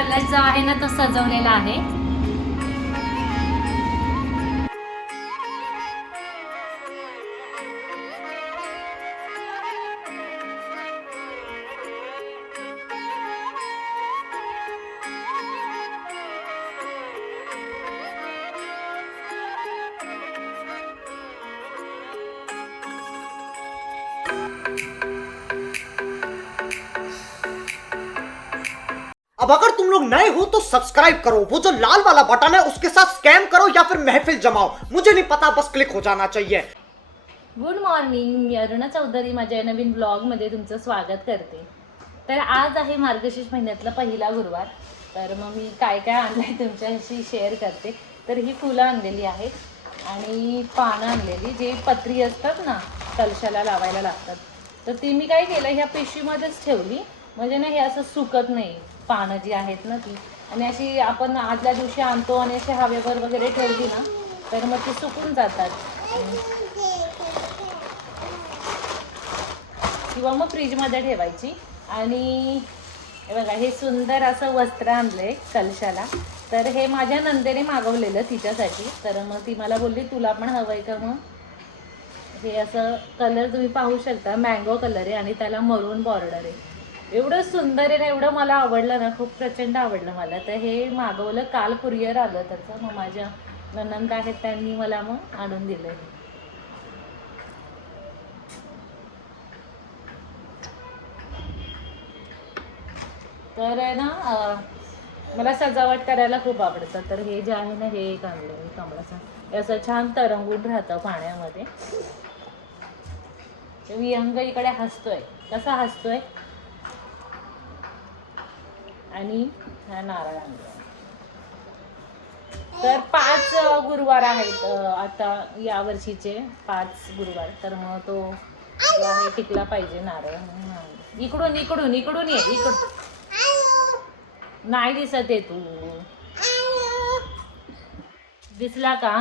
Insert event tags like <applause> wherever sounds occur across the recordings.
Colour जो आहे ना तो सजवलेला आहे. नए हो तो सब्सक्राइब करो। वो जो लाल वाला बटन है उसके साथ स्कैम करो या फिर महफिल जमाओ। मुझे नहीं पता बस क्लिक हो जाना चाहिए। गुड मॉर्निंग मी अरुणा चौधरी माझ्या नवीन ब्लॉगमध्ये तुमचं स्वागत करते. तर आज आहे मार्गशीर्ष महिन्यातला पहिला गुरुवार. तर मग मी काय काय आणलं आहे तुमच्याशी शेअर करते. तर ही फुलं आणलेली आहेत आणि पानं आणलेली जे पत्री असतात ना कलशाला लावायला लागतात. तर ती मी काय केलं ह्या पिशवीमध्येच ठेवली. म्हणजे ना हे असं सुकत नाही. पानं जी आहेत ना ती. आणि अशी आपण आदल्या दिवशी आणतो आणि अशी हवेवर वगैरे ठेवली ना तर मग ती सुकून जातात. किंवा मग फ्रीजमध्ये ठेवायची. आणि बघा हे सुंदर असं वस्त्र आणलंय कलशाला. तर हे माझ्या नंदेने मागवलेलं तिच्यासाठी. तर मग ती मला बोलली तुला पण हवं आहे का मग? हे असं कलर तुम्ही पाहू शकता. मँगो कलर आहे आणि त्याला मरून बॉर्डर आहे. एवढं सुंदर आहे ना एवढं मला आवडलं ना खूप प्रचंड आवडलं मला. तर हे मागवलं काल कुरिअर आलं त्याचं. मग माझ्या ननंद आहेत त्यांनी मला मग आणून दिलं हे तर आहे ना मला सजावट करायला खूप आवडतं. तर हे जे आहे ना हे एक आणलं मी कमळाचं. हे असं छान तरंगून राहतं पाण्यामध्ये. ते विहंग इकडे हसतोय. कसा हसतोय? आणि हा नारळ आणला तर पाच गुरुवार आहेत आता या वर्षीचे पाच गुरुवार. तर मग तो आहे टिकला पाहिजे नारळ. इकडून इकडून इकडून ये इकडून. नाही दिसत आहे तू. दिसला का?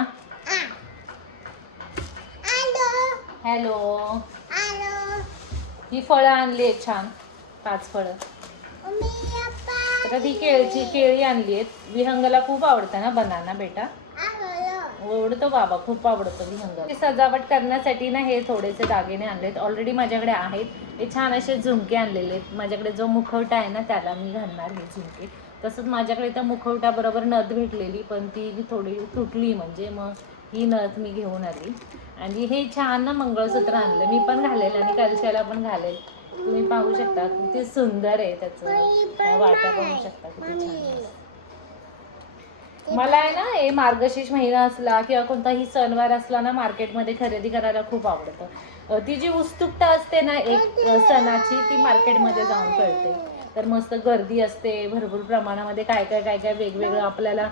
हॅलो. ही फळं आणली आहेत छान पाच फळं. तर ही केळची केळी आणली आहेत. विहंगला खूप आवडतं ना बनाना बेटा? आवडतो बाबा खूप आवडतो विहंग सजावट करण्यासाठी ना हे थोडेसे दागिने आणलेत. ऑलरेडी माझ्याकडे आहेत. हे छान असे झुमके आणलेले आहेत. माझ्याकडे जो मुखवटा आहे ना त्याला मी घालणार हे झुमके. तसंच माझ्याकडे त्या मुखवट्याबरोबर नथ भेटलेली पण ती थोडी तुटली म्हणजे मग ही नथ मी घेऊन आली. आणि हे छान ना मंगळसूत्र आणलं. मी पण घालेल आणि कलशाला पण घालेल. तुम्ही पाहू शकता किती सुंदर आहे त्याचं. त्या वाट्या पाहू शकता किती छान. मला आहे ना हे मार्गशीर्ष महिना असला किंवा कोणताही सणवार असला ना मार्केटमध्ये खरेदी करायला खूप आवडतं. ती जी उत्सुकता असते ना एक सणाची ती मार्केटमध्ये जाऊन कळते. तर मस्त गर्दी असते भरपूर प्रमाणामध्ये काय काय काय काय वेगवेगळं आपल्याला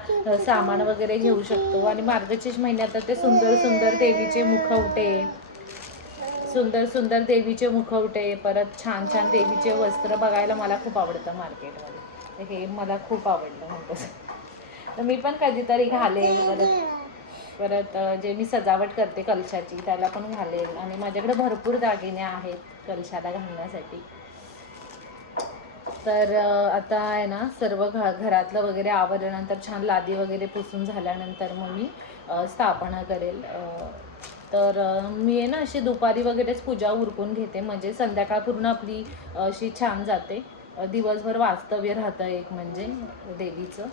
सामान वगैरे घेऊ शकतो. आणि मार्गशीर्ष महिन्यात तर ते सुंदर सुंदर देवीचे मुखवटे सुंदर सुंदर देवीचे मुखवटे परत छान छान देवीचे वस्त्र बघायला मला खूप आवडतं मार्केटमध्ये. हे मला खूप आवडलं म्हणतो तर मी पण कधीतरी घालेल परत. परत जे मी सजावट करते कलशाची त्याला पण घालेल. आणि माझ्याकडे भरपूर दागिने आहेत कलशाला घालण्यासाठी. तर आता आहे ना सर्व घ घरातलं वगैरे आवरल्यानंतर छान लादी वगैरे पुसून झाल्यानंतर मग मी स्थापना करेल. तर मी आहे ना अशी दुपारी वगैरेच पूजा उरकून घेते. म्हणजे संध्याकाळ पूर्ण आपली अशी छान जाते. दिवसभर वास्तव्य राहतं एक म्हणजे देवीचं.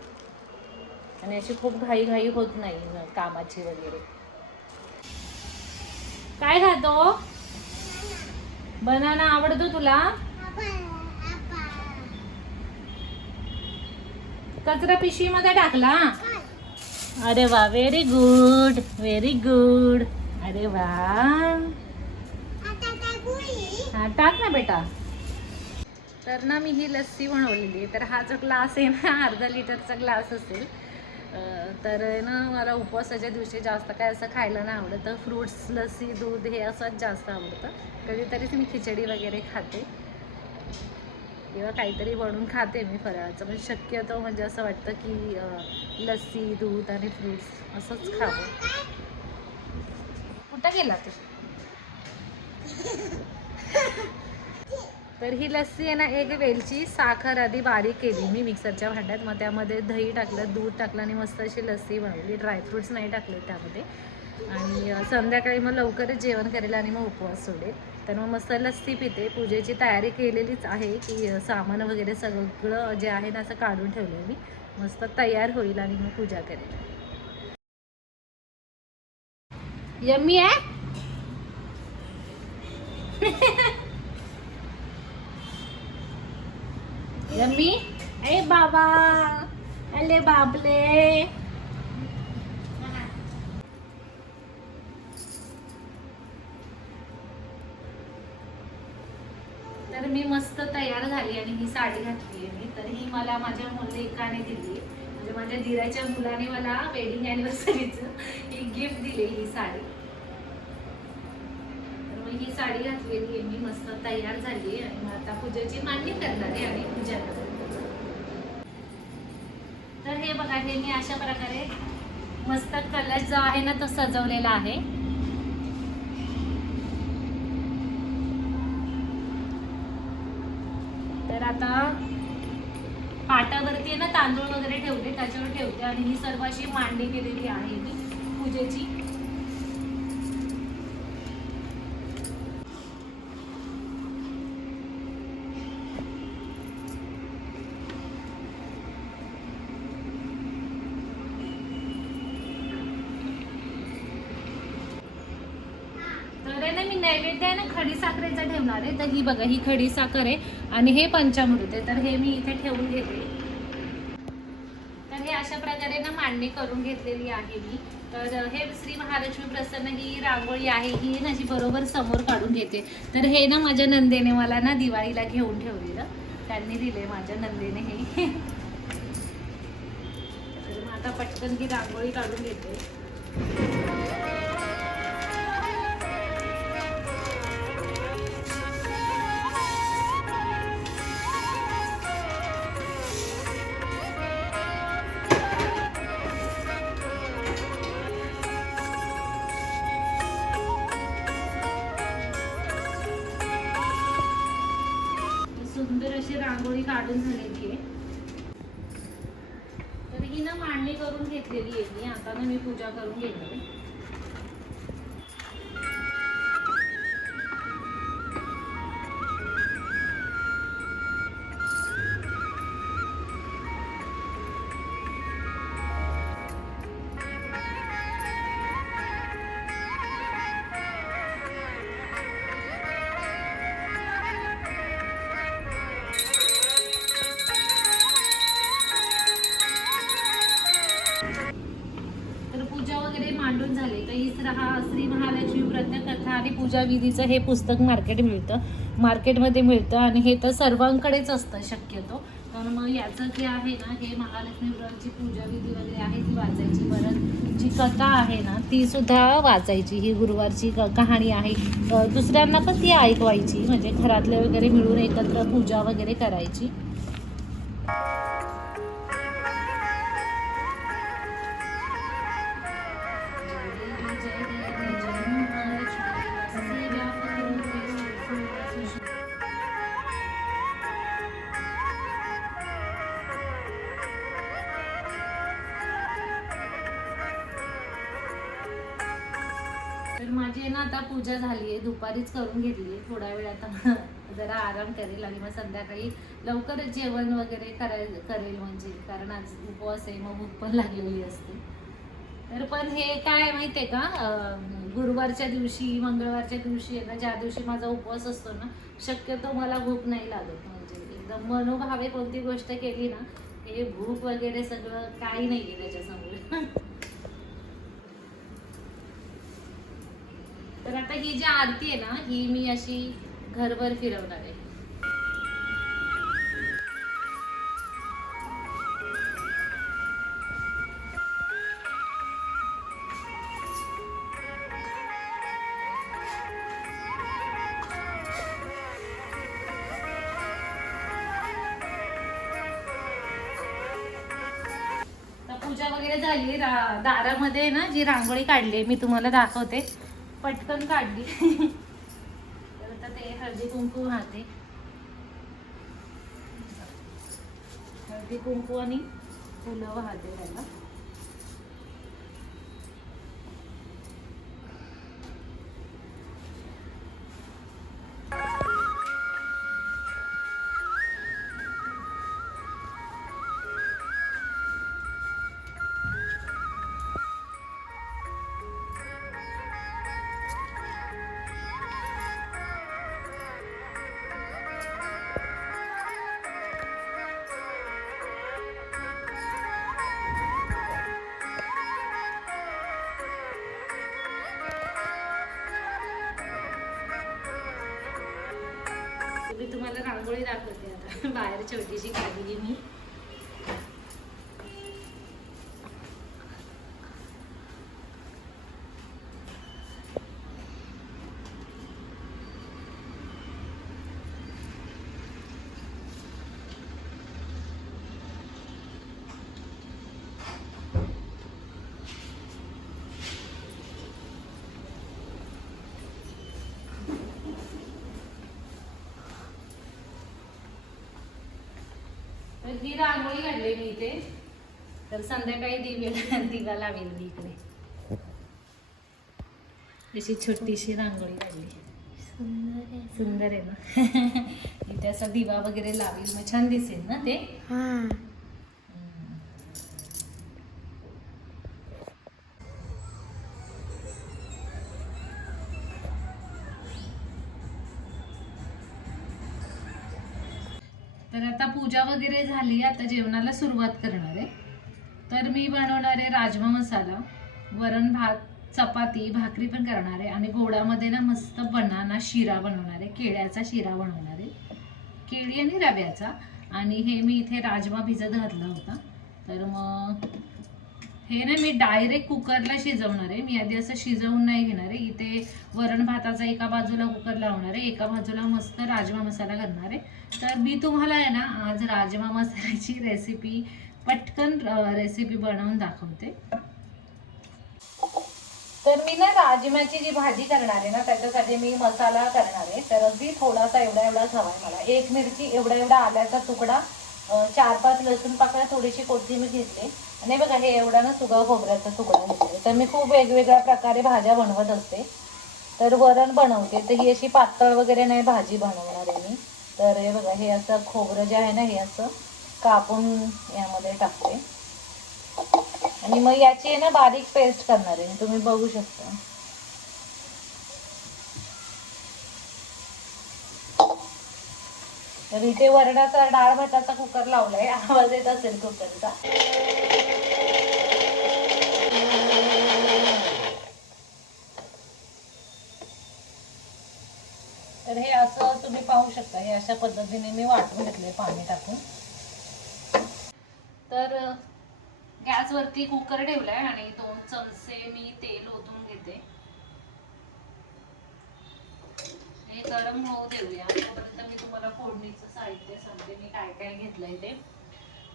आणि अशी खूप घाई घाई होत नाही कामाची वगैरे. काय खातो? बनाना आवडतो तुला? कचरा पिशवीमध्ये टाकला? अरे वा व्हेरी गुड व्हेरी गुड अरे वा. हा टाक ना बेटा. तर ना मी ही लस्सी बनवलेली आहे. तर हा जो ग्लास आहे ना अर्धा लिटरचा ग्लास असेल. तर ना मला उपवासाच्या दिवशी जास्त काय असं खायला नाही आवडतं. फ्रूट्स लस्सी दूध हे असंच जास्त आवडतं. कधीतरीच मी खिचडी वगैरे खाते. किंवा काहीतरी बनवून खाते मी फराळाचं. पण शक्यतो म्हणजे असं वाटतं की लस्सी दूध आणि फ्रूट्स असंच खावं. कुठं गेला तू? तर ही लस्सी आहे ना एक वेलची साखर आधी बारीक केली मी मिक्सरच्या भांड्यात. मग त्यामध्ये दही टाकलं दूध टाकलं आणि मस्त अशी लस्सी बनवली. ड्रायफ्रुट्स नाही टाकले त्यामध्ये. आणि संध्याकाळी मग लवकरच जेवण करेल आणि मग उपवास सोडेल. तर मग मस्त लस्सी पिते. पूजेची तयारी केलेलीच आहे की सामान वगैरे सगळं जे आहे ना असं काढून ठेवलं मी. मस्त तयार होईल आणि मग पूजा करेल. यम्मी आहे यम्मी? ए बाबा अले बाबले। तर मी मस्त तयार झाली आणि ही साडी घातली आहे मी. तर ही मला माझ्या मुलीकाने दिली म्हणजे माझ्या दिराच्या मुलाने मला वेडिंग अॅनिव्हर्सरीचं ही गिफ्ट दिली ही साडी. ही साडी घातलेली आहे. मी मस्त तयार झाली आहे आणि आता पूजेची मांडणी करणार आहे आणि पूजा करणार तर हे बघा हे मी अशा प्रकारे मस्त कलर जो आहे ना तो सजवलेला आहे. तर आता पाटावरती ना तांदूळ वगैरे ठेवले त्याच्यावर ठेवते आणि ही सर्व अशी मांडणी केलेली आहे मी पूजेची तर आहे ना मी नैवेद्य आहे ना खडी साखरेचा ठेवणार आहे तर ही बघा ही खडी साखर आहे आणि हे पंचामृत आहे. तर हे मी इथे ठेवून घेते. तर हे अशा प्रकारे ना मांडणी करून घेतलेली आहे मी. तर हे श्री महालक्ष्मी प्रसन्न ही रांगोळी आहे ही ना जी बरोबर समोर काढून घेते. तर हे ना माझ्या नंदेने मला ना दिवाळीला घेऊन ठेवलेलं. त्यांनी दिले माझ्या नंदेने हे. तर मग आता पटकन ही रांगोळी काढून घेते. रांगोळी काढून झालेली आहे. तर ही ना मांडणी करून घेतलेली आहे मी आता ना मी पूजा करून घेणार पूजा विधीचं हे पुस्तक मार्केट मिळतं. मार्केटमध्ये मिळतं आणि हे तर सर्वांकडेच असतं शक्यतो. तर मग याचं जे आहे ना हे महालक्ष्मी व्रतची पूजा विधी वगैरे आहे ती वाचायची. परत जी कथा आहे ना ती सुद्धा वाचायची. ही गुरुवारची क- कहाणी आहे. दुसऱ्यांना पण ती ऐकवायची. म्हणजे घरातले वगैरे मिळून एकत्र पूजा वगैरे करायची. पूजा झाली आहे दुपारीच करून घेतली आहे थोडा वेळ आता <laughs> जरा आराम करेल आणि मग संध्याकाळी लवकर जेवण वगैरे कराय करेल म्हणजे कारण आज उपवास आहे मग भूक पण लागलेली असते. तर पण हे काय माहिती आहे का? गुरुवारच्या दिवशी मंगळवारच्या दिवशी आहे ना ज्या दिवशी माझा उपवास असतो ना शक्यतो मला भूक नाही लागत. म्हणजे एकदम मनोभावे कोणती गोष्ट केली ना हे भूक वगैरे सगळं काही नाही आहे त्याच्यासमोर. <laughs> तर आता ही जी आरती आहे ना ही मी अशी घरभर फिरवणार आहे. पूजा वगैरे झाली दारामध्ये ना जी रांगोळी काढली मी तुम्हाला दाखवते. पटकन काढली. तर आता ते हळदी कुंकू राहते. हळदी कुंकू आणि फुलं वाहते त्याला. रांगोळी दाखवते आता. बाहेर छोटीशी काढली मी ही रांगोळी काढली मी इथे. तर संध्याकाळी दिवे <laughs> दिवा लावेल मी इकडे. अशी छोटीशी रांगोळी काढली. सुंदर आहे ना. <laughs> इथे असा दिवा वगैरे लावेल मग छान दिसेल ना ते? पूजा वगैरे झाली आता जेवणाला सुरुवात करणार आहे. तर मी बनवणार आहे राजमा मसाला वरण भात चपाती भाकरी पण करणार आहे. आणि गोडामध्ये ना मस्त बनाना शिरा बनवणार आहे केळ्याचा शिरा बनवणार आहे. केळी आणि रव्याचा. आणि हे मी इथे राजमा भिजत घातला होता. तर मग हे ना मी डायरेक्ट कुकरला शिजवणार आहे. मी आधी असं शिजवून नाही घेणार आहे. इथे वरण भाताचा एका बाजूला कुकर लावणार आहे एका बाजूला मस्त राजमा मसाला करणार आहे. तर मी तुम्हाला आहे ना आज राजमा मसाल्याची रेसिपी पटकन रेसिपी बनवून दाखवते. तर मी ना राजमाची जी भाजी करणार आहे ना त्याच्यासाठी मी मसाला करणार आहे. तर अगदी थोडासा एवढा एवढाच हवा आहे मला. एक मिरची एवढा एवढा आल्याचा तुकडा चार पाच लसूण पाकळ्या थोडीशी कोथिंबीर घेतली. आणि बघा हे एवढा ना सुगा खोबऱ्याचा तुकडा घेतले तर मी खूप वेगवेगळ्या प्रकारे भाज्या बनवत असते. तर वरण बनवते. तर ही अशी पातळ वगैरे नाही भाजी बनवणार आहे मी. तर हे बघा हे असं खोबरं जे आहे ना हे असं कापून यामध्ये टाकते. आणि मग याची आहे ना बारीक पेस्ट करणार आहे तुम्ही बघू शकता. तर इथे वरणाचा डाळ भाताचा कुकर लावलाय. आवाज येत असेल कुकरचा. तर हे असं तुम्ही पाहू शकता हे अशा पद्धतीने मी वाटून घेतले पाणी टाकून. तर गॅसवरती कुकर ठेवलाय आणि दोन चमचे मी तेल ओतून घेते. हे गरम होऊ देऊया. तोपर्यंत मी तुम्हाला फोडणीचं साहित्य सांगते मी काय काय घेतलंय ते.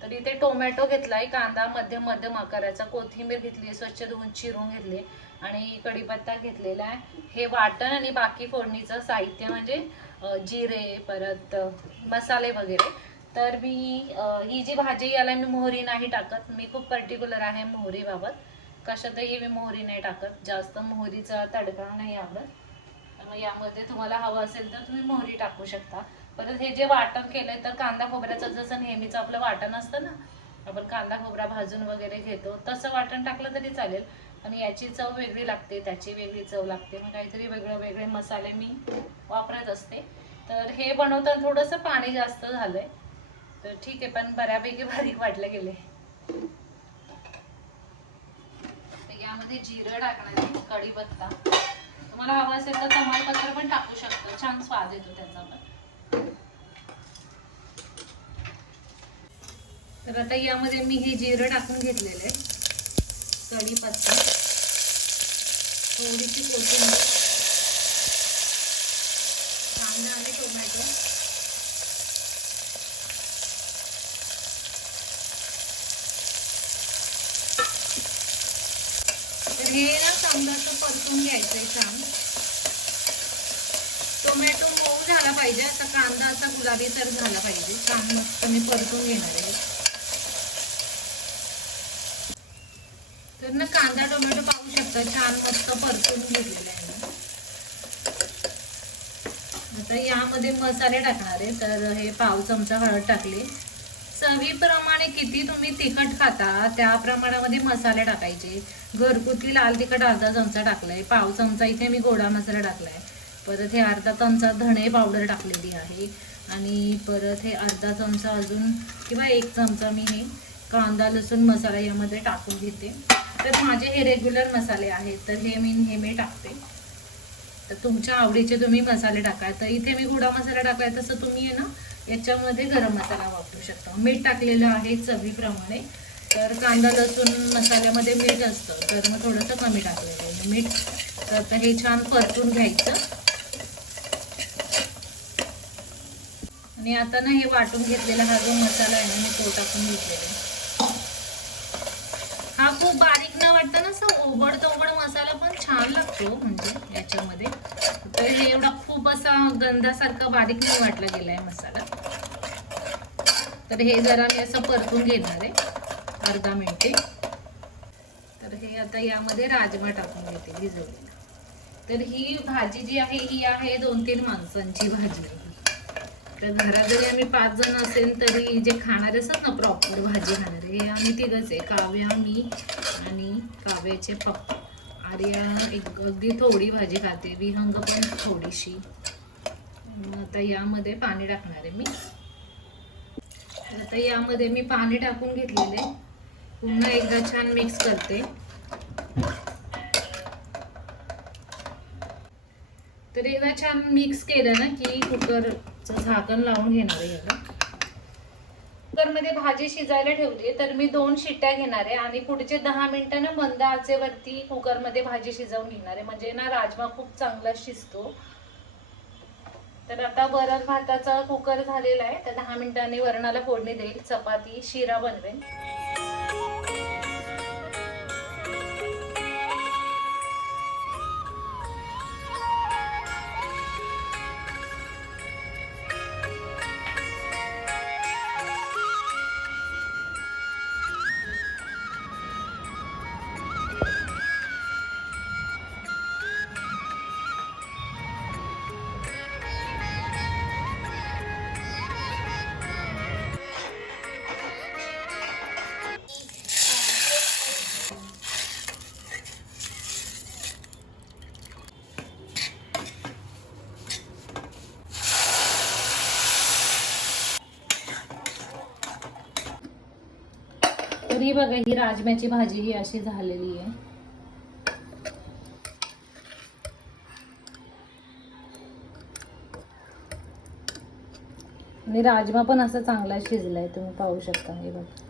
तर इथे टोमॅटो घेतलाय कांदा मध्यम मध्यम आकाराचा कोथिंबीर घेतली स्वच्छ धुवून चिरून घेतली आणि कढीपत्ता घेतलेला आहे. हे वाटण आणि बाकी फोडणीचं साहित्य म्हणजे जिरे परत मसाले वगैरे. तर मी ही जी भाजी याला मी मोहरी नाही टाकत मी खूप पर्टिक्युलर आहे मोहरीबाबत कशातही मी मोहरी नाही टाकत जास्त मोहरीचा तडका नाही आवडत. मग यामध्ये तुम्हाला हवं असेल तर तुम्ही मोहरी टाकू शकता. परत हे जे वाटण केलंय तर कांदा खोबऱ्याचं जसं नेहमीच आपलं वाटण असतं ना आपण कांदा खोबरा भाजून वगैरे घेतो तसं वाटण टाकलं तरी चालेल. पण याची चव वेगळी लागते त्याची वेगळी चव लागते. मग काहीतरी वेगळे वेगळे मसाले मी वापरत असते. तर हे बनवताना थोडंसं पाणी जास्त झालंय. तर ठीक आहे पण बऱ्यापैकी बारीक वाटले गेले तर यामध्ये जिरं टाकणार आहे कढीपत्ता. तुम्हाला हवं असेल तर तमालपत्र पण टाकू शकतो. छान स्वाद येतो त्याचा पण. तर आता यामध्ये मी हे जिरं टाकून घेतलेलं आहे. कढीपत्ता. थोडीशी कोथिंबीर. कांदा आणि टोमॅटो. तर हे ना चांगलं असं परतून घ्यायचं आहे छान. टोमॅटो मऊ झाला पाहिजे. असा कांदा असा गुलाबी तर झाला पाहिजे. छान मस्त मी परतून घेणार आहे तर ना कांदा टोमॅटो आता छान मस्त परतून घेतलेलं आहे आता यामध्ये मसाले टाकणार आहे तर हे पाव चमचा हळद टाकले. चवीप्रमाणे किती तुम्ही तिखट खाता त्या प्रमाणामध्ये मसाले टाकायचे. घरगुती लाल तिखट अर्धा चमचा टाकलाय पाव चमचा इथे मी गोडा मसाला टाकलाय. परत हे अर्धा चमचा धणे पावडर टाकलेली आहे. आणि परत हे अर्धा चमचा अजून किंवा एक चमचा मी हे कांदा लसूण मसाला यामध्ये टाकून घेते. तर माझे हे रेग्युलर मसाले आहेत तर हे मी नेहमी टाकते. तर तुमच्या आवडीचे तुम्ही मसाले टाकाय तर इथे मी गोडा मसाला टाकलाय तसं तुम्ही आहे ना याच्यामध्ये गरम मसाला वापरू शकता. मीठ टाकलेलं आहे चवीप्रमाणे. तर कांदा लसूण मसाल्यामध्ये मीठ असतं तर मग थोडंसं कमी टाकलेलं आहे मीठ. तर हे छान परतून घ्यायचं. आणि आता ना हे वाटून घेतलेला हा जो मसाला आहे ना मी तो टाकून घेतलेला आहे. हा खूप बारीक वाटतं ना असं ओबड तोबड मसाला पण छान लागतो म्हणजे याच्यामध्ये. तर हे एवढा खूप असा गंधासारखा बारीक नाही वाटला गेलाय मसाला. तर हे जरा मी असं परतून घेणार आहे. अर्धा मिनिटे. तर हे आता यामध्ये राजमा टाकून घेते भिजवलेला तर ही भाजी जी आहे ही आहे दोन तीन माणसांची भाजी. आहे तर घरात जरी आम्ही पाच जण असेल तरी जे खाणारे असतात ना प्रॉपर भाजी खाणारे हे आम्ही तिघच आहे. काव्या मी आणि काव्याचे पप्पा. आर्या एक अगदी थोडी भाजी खाते विहंग पण थोडीशी. आता यामध्ये पाणी टाकणार आहे मी. तर आता यामध्ये मी पाणी टाकून घेतलेले पुन्हा एकदा छान मिक्स करते. तर एकदा छान मिक्स केलं ना की कुकर झाकण लावून घेणार आहे याला कुकरमध्ये भाजी शिजायला ठेवली तर मी दोन शिट्ट्या घेणार आहे आणि पुढचे दहा मिनिटं ना मंद आचेवरती कुकरमध्ये भाजी शिजवून घेणार आहे. म्हणजे ना राजमा खूप चांगला शिजतो. तर आता वरण भाताचा कुकर झालेला आहे तर दहा मिनिटांनी वरणाला फोडणी देईल चपाती शिरा बनवेल बघा ही राजम्याची भाजी ही अशी झालेली आहे. आणि राजमा पण असा चांगला शिजलाय तुम्ही पाहू शकता हे बघा.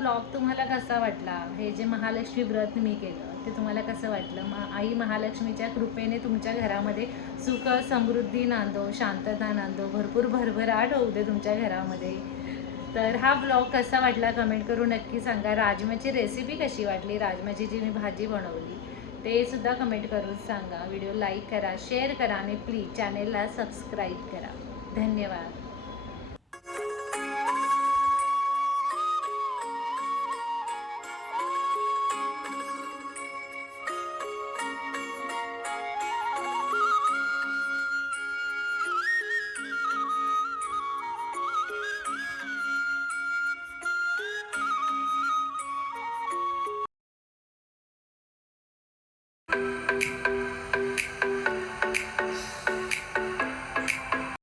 ब्लॉग तुम्हाला कसा वाटला? हे जे महालक्ष्मी व्रत मी केलं ते तुम्हाला कसं वाटलं? मग आई महालक्ष्मीच्या कृपेने तुमच्या घरामध्ये सुख समृद्धी नांदो शांतता नांदो भरपूर भरभराट होऊ दे तुमच्या घरामध्ये. तर हा ब्लॉग कसा वाटला कमेंट करून नक्की सांगा. राजमाची रेसिपी कशी वाटली? राजमाची जी मी भाजी बनवली ते सुद्धा कमेंट करून सांगा. व्हिडिओ लाईक करा शेअर करा आणि प्लीज चॅनेलला सबस्क्राईब करा. धन्यवाद.